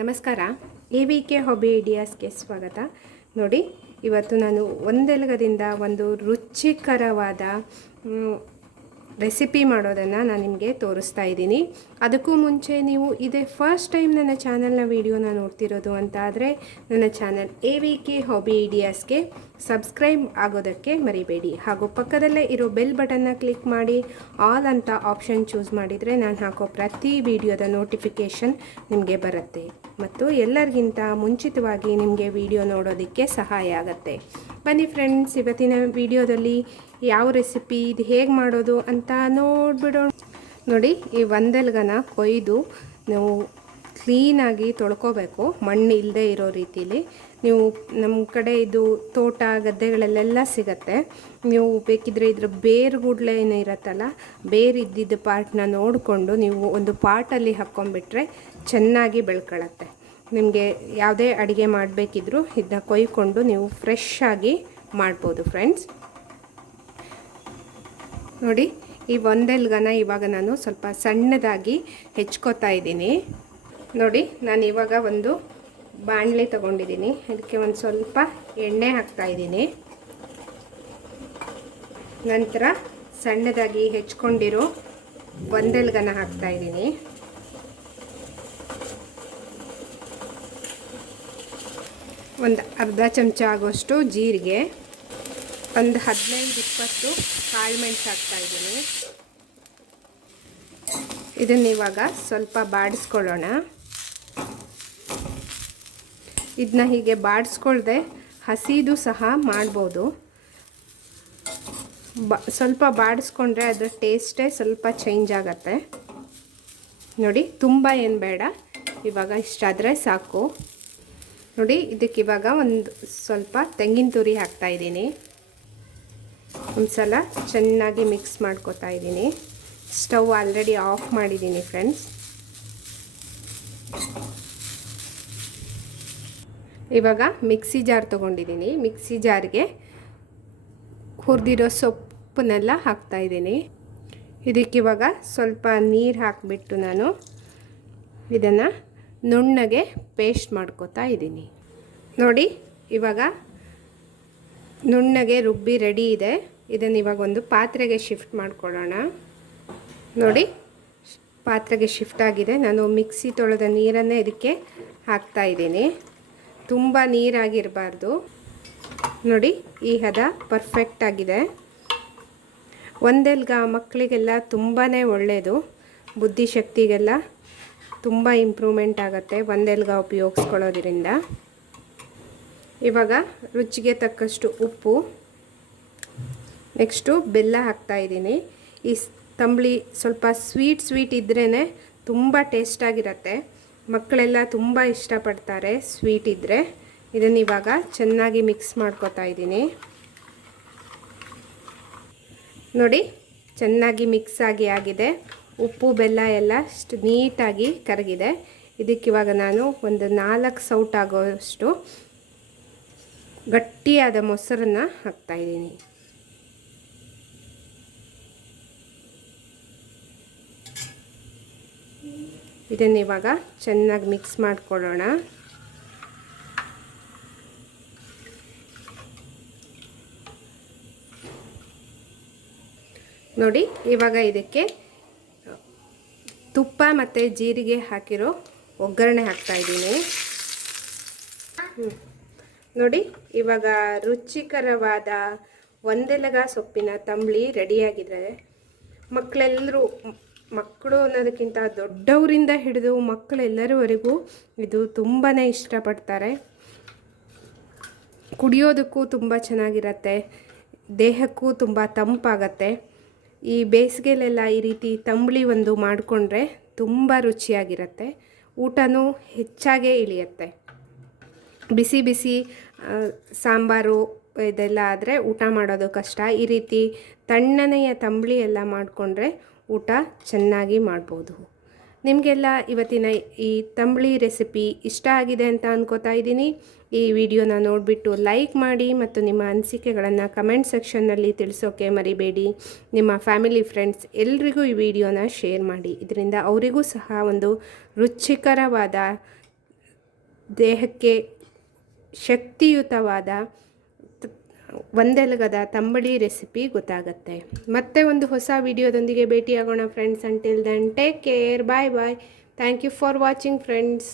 ನಮಸ್ಕಾರ. A V K hobby ಐಡಿಯಾಸ್ಗೆ ಸ್ವಾಗತ. ನೋಡಿ, ಇವತ್ತು ನಾನು ಒಂದೆಲಗದಿಂದ ಒಂದು ರುಚಿಕರವಾದ ರೆಸಿಪಿ ಮಾಡೋದನ್ನು ನಾನು ನಿಮಗೆ ತೋರಿಸ್ತಾ ಇದ್ದೀನಿ. ಅದಕ್ಕೂ ಮುಂಚೆ ನೀವು ಇದೇ ಫಸ್ಟ್ ಟೈಮ್ ನನ್ನ ಚಾನಲ್ನ ವೀಡಿಯೋನ ನೋಡ್ತಿರೋದು ಅಂತ ಆದರೆ, ನನ್ನ channel A V K hobby ಐಡಿಯಾಸ್ಗೆ subscribe ಆಗೋದಕ್ಕೆ ಮರಿಬೇಡಿ. ಹಾಗೂ ಪಕ್ಕದಲ್ಲೇ ಇರೋ ಬೆಲ್ ಬಟನ್ನ ಕ್ಲಿಕ್ ಮಾಡಿ, ಆಲ್ ಅಂತ ಆಪ್ಷನ್ ಚೂಸ್ ಮಾಡಿದರೆ ನಾನು ಹಾಕೋ ಪ್ರತಿ ವಿಡಿಯೋದ ನೋಟಿಫಿಕೇಷನ್ ನಿಮಗೆ ಬರುತ್ತೆ. ಮತ್ತು ಎಲ್ಲರಿಗಿಂತ ಮುಂಚಿತವಾಗಿ ನಿಮಗೆ ವಿಡಿಯೋ ನೋಡೋದಕ್ಕೆ ಸಹಾಯ ಆಗುತ್ತೆ. ಬನ್ನಿ ಫ್ರೆಂಡ್ಸ್, ಇವತ್ತಿನ ವಿಡಿಯೋದಲ್ಲಿ ಯಾವ ರೆಸಿಪಿ, ಇದು ಹೇಗೆ ಮಾಡೋದು ಅಂತ ನೋಡ್ಬಿಡೋಣ. ನೋಡಿ, ಈ ಒಂದಲ್ಗನ ಕೊಯ್ದು ನಾವು ಕ್ಲೀನಾಗಿ ತೊಳ್ಕೋಬೇಕು, ಮಣ್ಣು ಇಲ್ಲದೆ ಇರೋ ರೀತಿಲಿ. ನೀವು ನಮ್ಮ ಕಡೆ ಇದು ತೋಟ, ಗದ್ದೆಗಳಲ್ಲೆಲ್ಲ ಸಿಗತ್ತೆ. ನೀವು ಬೇಕಿದ್ರೆ ಇದ್ರ ಬೇರುಗುಡ್ಲೆ ಏನು ಇರತ್ತಲ್ಲ, ಬೇರು ಇದ್ದಿದ್ದ ಪಾರ್ಟ್ನ ನೋಡಿಕೊಂಡು ನೀವು ಒಂದು ಪಾಟಲ್ಲಿ ಹಾಕ್ಕೊಂಬಿಟ್ರೆ ಚೆನ್ನಾಗಿ ಬೆಳ್ಕೊಳತ್ತೆ. ನಿಮಗೆ ಯಾವುದೇ ಅಡುಗೆ ಮಾಡಬೇಕಿದ್ರೂ ಇದನ್ನ ಕೊಯ್ಕೊಂಡು ನೀವು ಫ್ರೆಶ್ ಆಗಿ ಮಾಡ್ಬೋದು ಫ್ರೆಂಡ್ಸ್ ನೋಡಿ, ಈ ಒಂದೆಲ್ಗನ ಇವಾಗ ನಾನು ಸ್ವಲ್ಪ ಸಣ್ಣದಾಗಿ ಹೆಚ್ಕೋತಾ ಇದ್ದೀನಿ. ನೋಡಿ, ನಾನು ಇವಾಗ ಒಂದು ಬಾಣಲೆ ತಗೊಂಡಿದ್ದೀನಿ ಅದಕ್ಕೆ ಒಂದು ಸ್ವಲ್ಪ ಎಣ್ಣೆ ಹಾಕ್ತಾ ಇದ್ದೀನಿ ನಂತರ ಸಣ್ಣದಾಗಿ ಹೆಚ್ಕೊಂಡಿರೋ ಒಂದೆಲ್ಗನ ಹಾಕ್ತಾ ಇದ್ದೀನಿ ಒಂದು ಅರ್ಧ ಚಮಚ ಆಗೋಷ್ಟು ಜೀರಿಗೆ, ಒಂದು ಹದಿನೈದು ಇಪ್ಪತ್ತು ಕಾಳು ಮೆಣಸು ಹಾಕ್ತಾ ಇದ್ದೀನಿ ಇದನ್ನ ಇವಾಗ ಸ್ವಲ್ಪ ಬಾಡಿಸ್ಕೊಳ್ಳೋಣ. ಇದನ್ನ ಹೀಗೆ ಬಾಡಿಸ್ಕೊಳ್ದೆ ಹಸಿದು ಸಹ ಮಾಡ್ಬೋದು. ಬ, ಸ್ವಲ್ಪ ಬಾಡಿಸ್ಕೊಂಡ್ರೆ ಅದರ ಟೇಸ್ಟೇ ಸ್ವಲ್ಪ ಚೇಂಜ್ ಆಗತ್ತೆ. ನೋಡಿ, ತುಂಬ ಏನು ಬೇಡ, ಇವಾಗ ಇಷ್ಟಾದರೆ ಸಾಕು. ನೋಡಿ ಇದಕ್ಕೆ ಇವಾಗ ಒಂದು ಸ್ವಲ್ಪ ತೆಂಗಿನ ತುರಿ ಹಾಕ್ತಾ ಇದ್ದೀನಿ. ಒಂದು ಸಲ ಚೆನ್ನಾಗಿ ಮಿಕ್ಸ್ ಮಾಡ್ಕೊತಾ ಇದ್ದೀನಿ. ಸ್ಟವ್ ಆಲ್ರೆಡಿ ಆಫ್ ಮಾಡಿದ್ದೀನಿ ಫ್ರೆಂಡ್ಸ್ ಇವಾಗ ಮಿಕ್ಸಿ ಜಾರ್ ತೊಗೊಂಡಿದ್ದೀನಿ. ಮಿಕ್ಸಿ ಜಾರ್ಗೆ ಹುರಿದಿರೋ ಸೊಪ್ಪನ್ನೆಲ್ಲ ಹಾಕ್ತಾಯಿದ್ದೀನಿ ಇದಕ್ಕಿವಾಗ ಸ್ವಲ್ಪ ನೀರು ಹಾಕಿಬಿಟ್ಟು ನಾನು ಇದನ್ನು ನುಣ್ಣಗೆ ಪೇಸ್ಟ್ ಮಾಡ್ಕೋತಾ ಇದ್ದೀನಿ. ನೋಡಿ, ಇವಾಗ ನುಣ್ಣಗೆ ರುಬ್ಬಿ ರೆಡಿ ಇದೆ. ಇದನ್ನು ಇವಾಗ ಒಂದು ಪಾತ್ರೆಗೆ ಶಿಫ್ಟ್ ಮಾಡ್ಕೊಳ್ಳೋಣ. ನೋಡಿ, ಪಾತ್ರೆಗೆ ಶಿಫ್ಟ್ ಆಗಿದೆ. ನಾನು ಮಿಕ್ಸಿ ತೊಳೆದ ನೀರನ್ನೇ ಇದಕ್ಕೆ ಹಾಕ್ತಾ ಇದ್ದೀನಿ. ತುಂಬ ನೀರಾಗಿರಬಾರ್ದು. ನೋಡಿ, ಈ ಹದ ಪರ್ಫೆಕ್ಟ್ ಆಗಿದೆ. ಒಂದೆಲ್ಗ ಮಕ್ಕಳಿಗೆಲ್ಲ ತುಂಬಾ ಒಳ್ಳೆಯದು ಬುದ್ಧಿಶಕ್ತಿಗೆಲ್ಲ ತುಂಬ ಇಂಪ್ರೂವ್ಮೆಂಟ್ ಆಗುತ್ತೆ ಒಂದೆಲ್ಗ ಉಪಯೋಗಿಸ್ಕೊಳ್ಳೋದ್ರಿಂದ. ಇವಾಗ ರುಚಿಗೆ ತಕ್ಕಷ್ಟು ಉಪ್ಪು. ನೆಕ್ಸ್ಟು ಬೆಲ್ಲ ಹಾಕ್ತಾಯಿದ್ದೀನಿ ಈ ತಂಬಳಿ ಸ್ವಲ್ಪ ಸ್ವೀಟ್ ಸ್ವೀಟ್ ಇದ್ರೇ ತುಂಬ ಟೇಸ್ಟಾಗಿರುತ್ತೆ ಮಕ್ಕಳೆಲ್ಲ ತುಂಬ ಇಷ್ಟಪಡ್ತಾರೆ ಸ್ವೀಟ್ ಇದ್ದರೆ ಇದನ್ನು ಇವಾಗ ಚೆನ್ನಾಗಿ ಮಿಕ್ಸ್ ಮಾಡ್ಕೋತಾ ಇದ್ದೀನಿ. ನೋಡಿ, ಚೆನ್ನಾಗಿ ಮಿಕ್ಸ್ ಆಗಿ ಆಗಿದೆ. ಉಪ್ಪು, ಬೆಲ್ಲ ಎಲ್ಲ ಅಷ್ಟು ನೀಟಾಗಿ ಕರಗಿದೆ. ಇದಕ್ಕಿವಾಗ ನಾನು ಒಂದು ನಾಲ್ಕು ಸೌಟ್ ಆಗೋಷ್ಟು ಗಟ್ಟಿಯಾದ ಮೊಸರನ್ನು ಹಾಕ್ತಾ ಇದನ್ನ ಇವಾಗ ಚೆನ್ನಾಗಿ ಮಿಕ್ಸ್ ಮಾಡಿಕೊಳ್ಳೋಣ ನೋಡಿ, ಇವಾಗ ಇದಕ್ಕೆ ತುಪ್ಪ ಮತ್ತು ಜೀರಿಗೆ ಹಾಕಿರೋ ಒಗ್ಗರಣೆ ಹಾಕ್ತಾ ಇದ್ದೀನಿ. ನೋಡಿ, ಇವಾಗ ರುಚಿಕರವಾದ ಒಂದೆಲಗ ಸೊಪ್ಪಿನ ತಂಬಳಿ ರೆಡಿಯಾಗಿದೆ ಮಕ್ಕಳೆಲ್ಲರೂ ಮಕ್ಕಳು ಅನ್ನೋದಕ್ಕಿಂತ ದೊಡ್ಡವರಿಂದ ಹಿಡಿದು ಮಕ್ಕಳೆಲ್ಲರವರೆಗೂ ಇದು ತುಂಬಾ ಇಷ್ಟಪಡ್ತಾರೆ. ಕುಡಿಯೋದಕ್ಕೂ ತುಂಬ ಚೆನ್ನಾಗಿರತ್ತೆ. ದೇಹಕ್ಕೂ ತುಂಬ ತಂಪಾಗತ್ತೆ. ಈ ಬೇಸಿಗೆಲೆಲ್ಲ ಈ ರೀತಿ ತಂಬಳಿ ಒಂದು ಮಾಡಿಕೊಂಡ್ರೆ ತುಂಬ ರುಚಿಯಾಗಿರುತ್ತೆ. ಊಟನೂ ಹೆಚ್ಚಾಗೇ ಇಳಿಯತ್ತೆ. ಬಿಸಿ ಬಿಸಿ ಸಾಂಬಾರು ಇದೆಲ್ಲ ಆದರೆ ಊಟ ಮಾಡೋದು ಕಷ್ಟ. ಈ ರೀತಿ ತಣ್ಣನೆಯ ತಂಬಳಿ ಎಲ್ಲ ಮಾಡಿಕೊಂಡ್ರೆ ಊಟ ಚೆನ್ನಾಗಿ ಮಾಡ್ಬೋದು. ನಿಮಗೆಲ್ಲ ಇವತ್ತಿನ ಈ ತಂಬಳಿ ರೆಸಿಪಿ ಇಷ್ಟ ಆಗಿದೆ ಅಂತ ಅನ್ಕೋತಾ ಇದ್ದೀನಿ. ಈ ವಿಡಿಯೋನ ನೋಡಿಬಿಟ್ಟು ಲೈಕ್ ಮಾಡಿ ಮತ್ತು ನಿಮ್ಮ ಅನಿಸಿಕೆಗಳನ್ನು ಕಮೆಂಟ್ ಸೆಕ್ಷನ್ನಲ್ಲಿ ತಿಳಿಸೋಕೆ ಮರಿಬೇಡಿ. ನಿಮ್ಮ ಫ್ಯಾಮಿಲಿ ಫ್ರೆಂಡ್ಸ್ ಎಲ್ರಿಗೂ ಈ ವಿಡಿಯೋನ ಶೇರ್ ಮಾಡಿ. ಇದರಿಂದ ಅವರಿಗೂ ಸಹ ಒಂದು ರುಚಿಕರವಾದ ದೇಹಕ್ಕೆ ಶಕ್ತಿಯುತವಾದ ಒಂದೆಲಗದ ತಂಬಳಿ ರೆಸಿಪಿ ಗೊತ್ತಾಗುತ್ತೆ. ಮತ್ತೆ ಒಂದು ಹೊಸ ವಿಡಿಯೋದೊಂದಿಗೆ ಭೇಟಿಯಾಗೋಣ friends until then take care bye bye thank you for watching friends